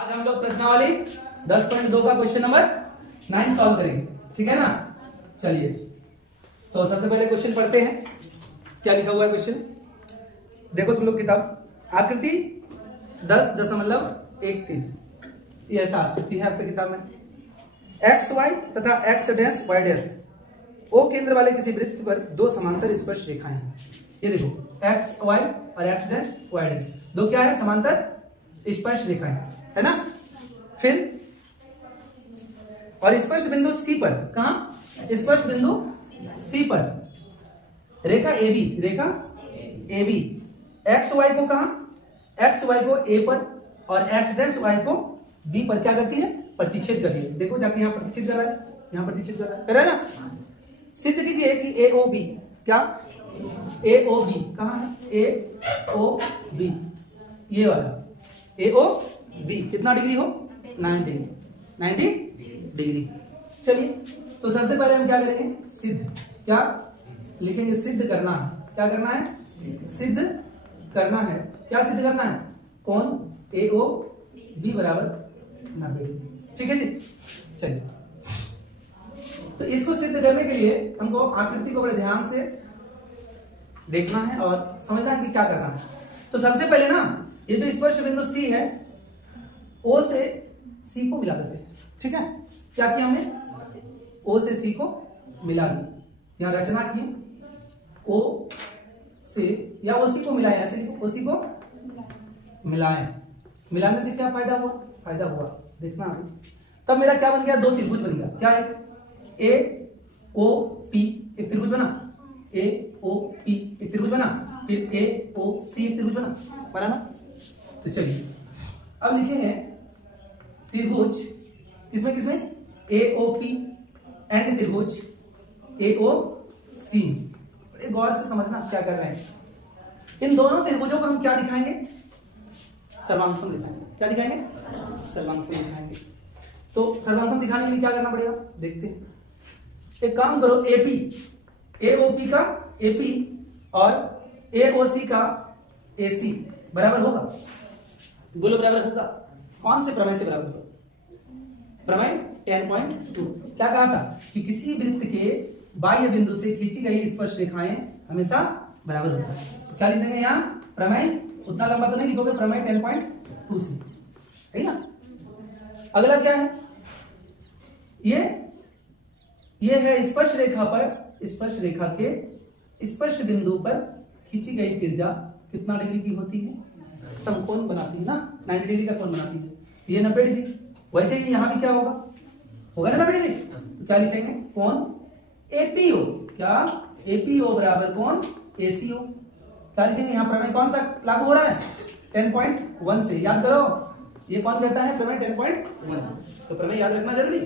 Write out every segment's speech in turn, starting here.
आज हम लोग प्रश्नावली 10.2 का क्वेश्चन नंबर 9 सॉल्व करेंगे, ठीक है ना। चलिए तो सबसे पहले क्वेश्चन पढ़ते हैं। क्या लिखा हुआ है क्वेश्चन, देखो तुम लोग किताब आकृति 10.13 ये ऐसा आकृति है आपकी किताब में। एक्स वाई तथा x dash y dash O केंद्र वाले किसी वृत्त पर दो समांतर स्पर्श रेखाएं हैं। ये देखो एक्स वाई और एक्स डैश वाई डैश दो क्या है, समांतर स्पर्श रेखाएं है ना। फिर और स्पर्श बिंदु सी पर, कहां स्पर्श बिंदु सी पर रेखा ए बी एक्स वाई को कहां, एक्स वाई को ए पर और एक्स डैश वाई को बी पर क्या करती है, प्रतिच्छेद करती है। देखो जाके यहां प्रतिच्छेद कर रहा है, यहां प्रतिच्छेद कर रहा है ना। सिद्ध कीजिए कि ए ओ बी, क्या ए ओ बी कहां है, ए ओ बी ये वाला ए ओ बी कितना डिग्री हो, 90 डिग्री। चलिए तो सबसे पहले हम क्या करेंगे, सिद्ध क्या लिखेंगे, सिद्ध करना है। क्या करना है, सिद्ध करना है। क्या सिद्ध करना है, कोण ए ओ बी बराबर 90 डिग्री, ठीक है जी। चलिए तो इसको सिद्ध करने के लिए हमको आकृति को बड़े ध्यान से देखना है और समझना है कि क्या करना है। तो सबसे पहले ना ये जो स्पर्श बिंदु सी है ओ से सी को मिला देते हैं, ठीक है। क्या किया हमने, ओ से सी को मिला दी, यहां रचना की ओ से या ओ सी को मिलाए, ऐसे ओ सी को मिलाएं। मिलाने से क्या फायदा हुआ, फायदा हुआ देखना अभी। तब मेरा क्या बन गया, दो त्रिभुज बन गया। क्या है, ए ओ पी एक त्रिभुज बना, ए ओ पी एक त्रिभुज बना, फिर ए ओ सी एक त्रिभुज बना ना। तो चलिए अब लिखेंगे त्रिभुज किसमें किसमें, ए ओ पी एंड त्रिभुज ए ओ सी। बड़े गौर से समझना क्या कर रहे हैं। इन दोनों त्रिभुजों को हम क्या दिखाएंगे, सर्वांशम दिखाएंगे। क्या दिखाएंगे, सर्वांशम दिखाएंगे। तो सर्वांशम दिखाने के लिए क्या करना पड़ेगा, देखते हैं। एक काम करो, एपी ए ओ पी का एपी और ए ओ सी का एसी बराबर होगा, बोलो बराबर होगा। कौन से प्रमेय से बराबर होगा, प्रमेय 10.2। क्या कहा था कि किसी वृत्त के बाह्य बिंदु से खींची गई स्पर्श रेखाएं हमेशा बराबर होता है। क्या लिख देंगे यहां, प्रमेय उतना लंबा तो नहीं लिखोगे, प्रमेय 10.2 से, है ना। अगला क्या है, ये है स्पर्श रेखा पर, स्पर्श रेखा के स्पर्श बिंदु पर खींची गई त्रिज्या कितना डिग्री की होती है, समकोण बनाती है ना, 90 डिग्री का कोण बनाती है। ये 90 डिग्री, वैसे ही यहां भी क्या होगा, होगा ना 90 डिग्री। तो क्या लिखेंगे, कोण एपीओ, क्या एपीओ बराबर कोण एसीओ। क्या लिखेंगे, यहां प्रमेय कौन सा लागू हो रहा है, 10.1 से। याद करो ये कौन कहता है, प्रमेय 10.1, तो प्रमेय याद रखना जरूरी।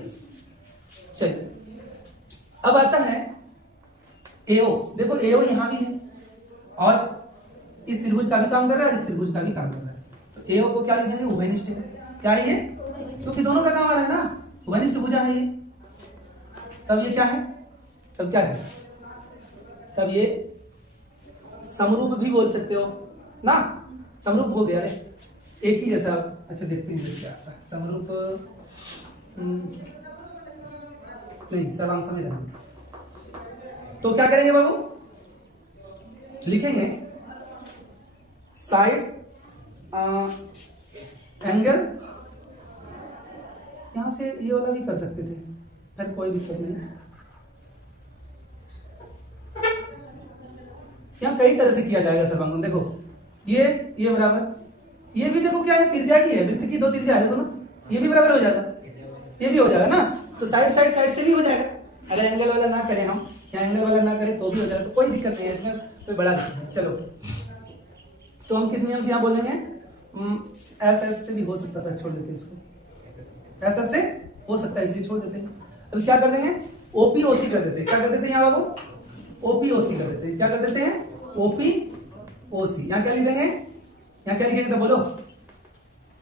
चलिए अब आता है एओ। देखो एओ यहां भी है और इस त्रिभुज का भी काम कर रहा है, इस त्रिभुज का भी काम कर रहा है। तो एओ को क्या लिखेंगे, उभयनिष्ठ है। क्या है ये, क्योंकि दोनों का काम आ रहा है ना, उभयनिष्ठ भुजा है ये। तब ये क्या है, तब क्या है, तब ये समरूप भी बोल सकते हो ना, समरूप हो गया है, एक ही जैसा। अच्छा देखते हैं क्या आता है, समरूप नहीं, सर्वांशम में रहेंगे। तो क्या करेंगे बाबू, लिखेंगे साइड एंगल, यहां से ये वाला भी कर सकते थे, फिर कोई दिक्कत नहीं। यहां कई तरह से किया जाएगा सर्वांगम। देखो ये बराबर, ये भी देखो क्या है, त्रिज्या ही है, वृत्त की दो त्रिज्या है, देखो ना, ये भी बराबर हो जाएगा, ये भी हो जाएगा ना। तो साइड से भी हो जाएगा। अगर एंगल वाला ना करें हम, या एंगल वाला ना करें तो भी हो जाएगा, तो कोई दिक्कत नहीं है इसमें, कोई बड़ा दिक्कत नहीं। चलो तो हम किस नियम से यहां बोलेंगे, एस से भी हो सकता था, छोड़ देते हैं इसको, एस से हो सकता है इसलिए छोड़ देते हैं। अभी क्या कर देंगे, ओपी ओसी कर देते हैं। क्या कर देते हैं यहाँ बाबू, ओपी ओसी कर देते हैं। क्या कर देते हैं, ओपी ओसी। यहां क्या लिख देंगे, यहां क्या लिखेंगे तो बोलो,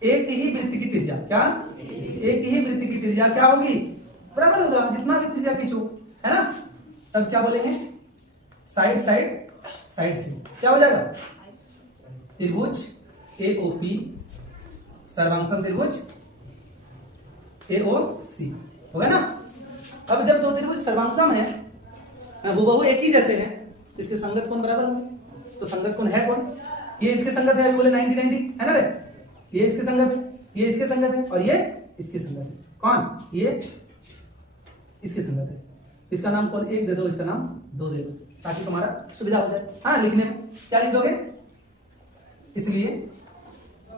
एक ही वृत्त की त्रिज्या, क्या एक ही वृत्त की त्रिज्या क्या होगी, बराबर होगा जितना भी त्रिज्या खींचो, है ना। तब क्या बोलेंगे, साइड से क्या हो जाएगा, त्रिभुज एओपी सर्वांशम त्रिभुज AOC होगा ना। अब जब दो त्रिभुज सर्वांगसम है, हुबहू एक ही जैसे हैं, इसके संगत कोण बराबर होंगे। तो संगत कोण है कौन? ये इसके संगत है, बोले 90-90 है ना रे। ये इसके संगत है, ये इसके संगत है, और ये इसके संगत है। कौन? ये इसके संगत है। इसका नाम कौन? 1 दे दो, इसका नाम 2 दे दो, ताकि तुम्हारा सुविधा हो जाए। हाँ, लिखने में क्या लिख दोगे? इसलिए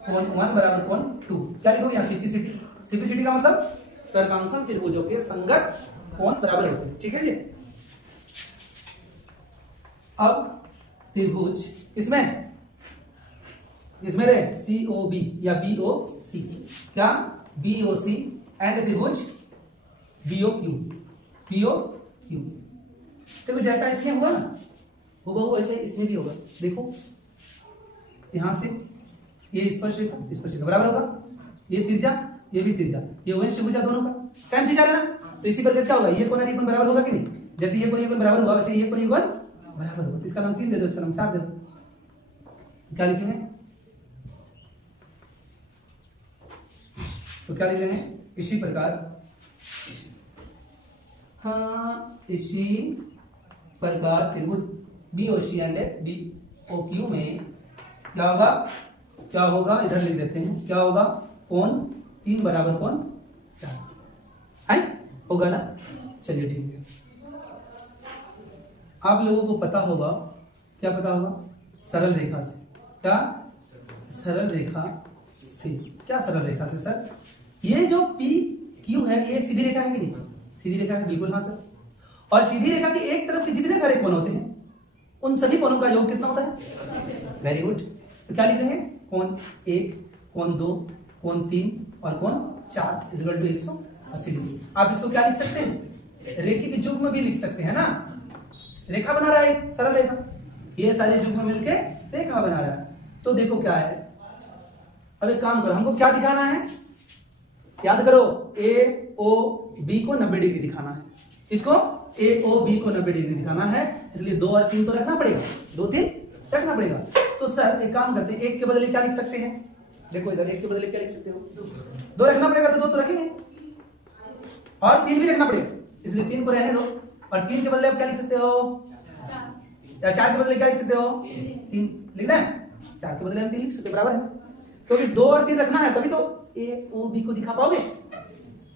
कोण 1 बराबर कोण 2 क्या लिखोगे यहाँ? सीपीसीटी। सीपीसीटी का मतलब सर्वांगसम त्रिभुजों के संगत कोण बराबर होते हैं। ठीक है जी। अब त्रिभुज इसमें रे COB या BOC, क्या? BOC एंड त्रिभुज BOQ। देखो जैसा इसमें हुआ ना, हुबहू वैसे इसमें भी होगा। देखो यहां से ये स्पर्शिका बराबर होगा, ये त्रिज्या, ये भी त्रिज्या, ये वंश त्रिभुजा दोनों का सेम चीज आ रहा है ना। तो इसी पर क्या होगा? ये कोण ये कोण बराबर होगा कि नहीं? जैसे ये कोण बराबर होगा, वैसे ये कोण बराबर होगा। इसका नाम 3 दे दो, इसका नाम 4 दे दो। क्या लिखेंगे? तो क्या लिखेंगे? इसी प्रकार, हाँ, इसी प्रकार त्रिभुज BOC एंड BOQ में क्या होगा? क्या होगा? इधर लिख देते हैं। क्या होगा? कोण 3 बराबर कोण 4 है, होगा ना। चलिए ठीक है। आप लोगों को पता होगा, क्या पता होगा? सरल रेखा से। क्या? सरल रेखा से। क्या सरल रेखा से सर? ये जो PQ है, ये एक सीधी रेखा है कि नहीं? सीधी रेखा है, बिल्कुल हाँ सर। और सीधी रेखा के एक तरफ के जितने सारे कोण होते हैं, उन सभी कोणों का योग कितना होता है? Very good. तो क्या लिखेंगे? कोण 1, कोण 2, कोण 3 और कोण 4 इक्वल टू 180 डिग्री। आप इसको क्या लिख सकते हैं? रेखिक युग्म भी लिख सकते हैं ना। रेखा बना रहा है, सरल रेखा, ये सारे युग्म मिलके रेखा बना रहा है। तो देखो क्या है, अब एक काम करो, हमको क्या दिखाना है? याद करो, AOB को 90 डिग्री दिखाना है। इसको AOB को 90 डिग्री दिखाना है, इसलिए 2 और 3 तो रखना पड़ेगा, 2 3 रखना पड़ेगा। तो सर एक काम करते हैं, 1 के बदले क्या लिख सकते हैं? देखो इधर 1 के बदले क्या लिख सकते हो? 2 रखना पड़ेगा, तो 2 तो रखेंगे, और 3 भी रखना पड़ेगा, इसलिए 3 को रहने दो। और 3 के बदले आप क्या लिख सकते हो? या 4 के बदले क्या लिख सकते हो? 3 लिखना है, 4 के बदले हम 3 लिख सकते, बराबर है। क्योंकि 2 और 3 रखना है, तभी तो AOB को दिखा पाओगे।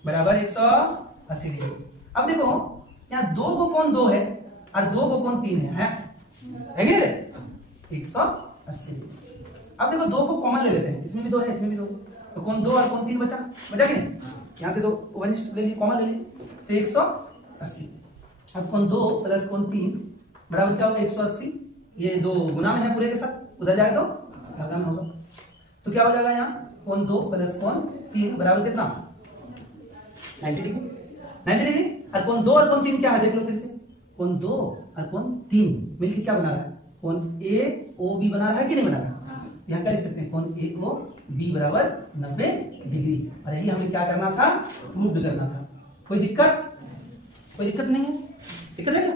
बराबर 180 डिग्री। अब देखो यहाँ 2 को कोण 2 है और 2 को कोण 3 है कि नहीं? 180 डिग्री। अब देखो 2 को कॉमन ले लेते हैं, इसमें भी 2 है, इसमें भी 2 है, तो कोण 2 और कोण 3 बचा कि नहीं? यहाँ से 2 वनिष्ठ ले लिए, कॉमन ले लिए, तो 180। अब कोण 2 प्लस कोण 3 बराबर क्या होगा? 180। ये 2 गुना में है पूरे के साथ, उधर जाए तो भागा में होगा। तो क्या हो जाएगा यहाँ? कोण 2 प्लस कोण 3 बराबर कितना? 90 डिग्री। 90 डिग्री। और कोण 2 और कोण 3 क्या है? देख लो फिर से, कोण 2 और कोण 3 मिलकर क्या बना रहा है? कोण AOB बना रहा है कि नहीं बना रहा? यहाँ क्या लिख सकते हैं? कोण AOB बराबर 90 डिग्री। और यही हमें क्या करना था? प्रूव करना था। कोई दिक्कत? कोई दिक्कत नहीं है? दिक्कत है क्या?